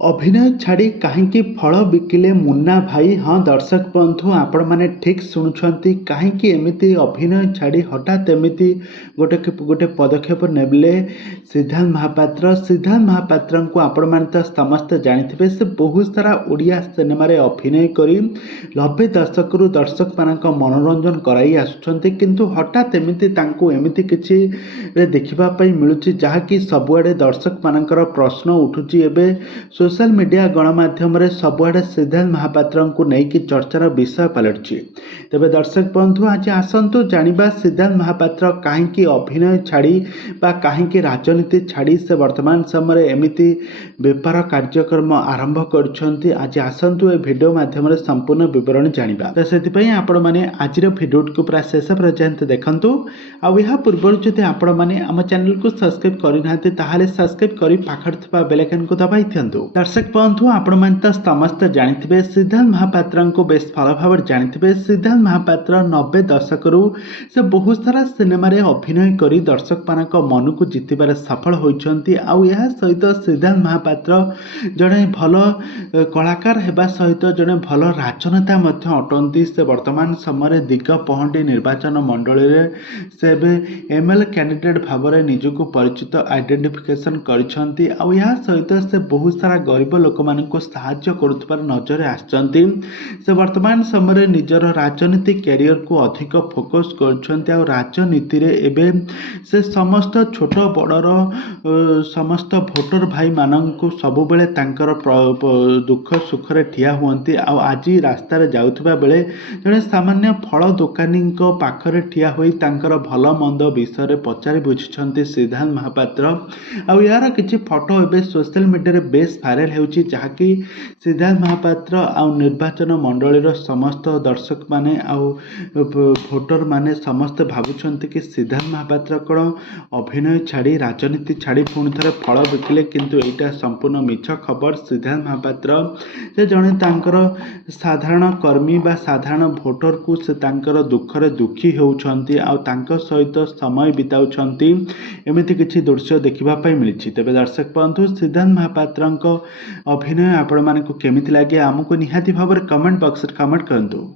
अभिनय छाड़ी कहीं फल बिकिले मुन्ना भाई। हाँ दर्शक बंधु आपण मैंने ठीक शुणुंट कहीं एमती अभिनय छाड़ी हठात एमती गोटे गोटे पदक्षेप नेले सिद्धांत महापात्र। सिद्धांत महापात्र को आपण मैंने तो समस्ते जानी से बहुत सारा ओडिया सिनेमा अभिनय कर 90 दशक दर्शक मान मनोरंजन कराई आसुंच किंतु हठात एमती किसी देखापी मिलूँ जहाँकि सबुआड़े दर्शक मानकर प्रश्न उठुची एवं सोशल मीडिया गणमाध्यम सबुआड़े सिद्धांत महापात्र को लेकिन चर्चार विषय पलटि। तेबे दर्शक बंधु आज आसतु जानिबा सिद्धांत महापात्र कहीं अभिनय छाड़ी बा कहीं राजनीति छाड़ी से वर्तमान समय एमती बेपार कार्यक्रम आरंभ कर। आज आसतु ए वीडियो माध्यम संपूर्ण विवरण जानिबा। तो से आपण मैंने आज वीडियो को पूरा शेष पर्यंत देखंतु। आ पूर्व जदि आपण मैंने आम चैनल को सब्सक्राइब करना ताहले सब्सक्राइब कर पाखर थिबा बेल आइकन को दबाई थियंतु। दर्शक बंधु आपण मैंने तो समस्त जानिथिबे सिद्धांत महापात्र को बेस भल भाव जानिथिबे। सिद्धांत महापात्र 90 दशक से बहुत सारा सिनेमा अभिनय कर दर्शक मानक मन को जितबार सफल होइछंती। आउ या सहित सिद्धांत महापात्र जड़े भल कलाकार हेबा सहित जड़े भल राजनेता अटंती। से वर्तमान समय दिगपहंडी निर्वाचन मंडली से एमएलए कैंडिडेट भाव में निजक परिचित आइडेंटिफिकेशन करछंती। आउ या सहित से बहुत सारा गरीब लोक मानक साहाय्य करुथिबार नजर आछंती। से वर्तमान समय निजर राजनीति कैरियर को अधिक फोकस करछंती। आ राजनीति रे एबे से समस्त छोट बड़र समस्त भोटर भाई मानक सब बेले तांकर दुख सुख रे ठिया हुअंती। आ आज रास्ता रे जाउथबा बेले जने सामान्य फल दुकानी पाखरे ठिया होई तांकर भल मंद विषय पचारि बुझिछंती सिद्धांत महापात्र। आ यार किछि फोटो एबे सोशल मीडिया रे बेस भाइराल हेउची जहाँकि सिद्धांत महापात्र आ निर्वाचन मंडलीर समस्त दर्शक माने आ भोटर माने समस्त भावुछंती कि सिद्धांत महापात्र कौन अभिनय छाड़ी राजनीति छाड़ी पुणी थे फल बिकिले किंतु एटा संपूर्ण मिछ खबर। सिद्धांत महापात्र से जड़े तांकर साधारण कर्मी बा साधारण भोटर को से तांकर दुखरे दुखी होउछंती आ तांकर सहित समय बिताउछंती एमिति किछि दृश्य देखिबा पई मिलिछि। तेबे दर्शक बंधु सिद्धांत महापात्र अभिनय आपण मानकु केमिति लागे आमको निहाती भाव कमेंट बॉक्स रे कमेंट करंतु।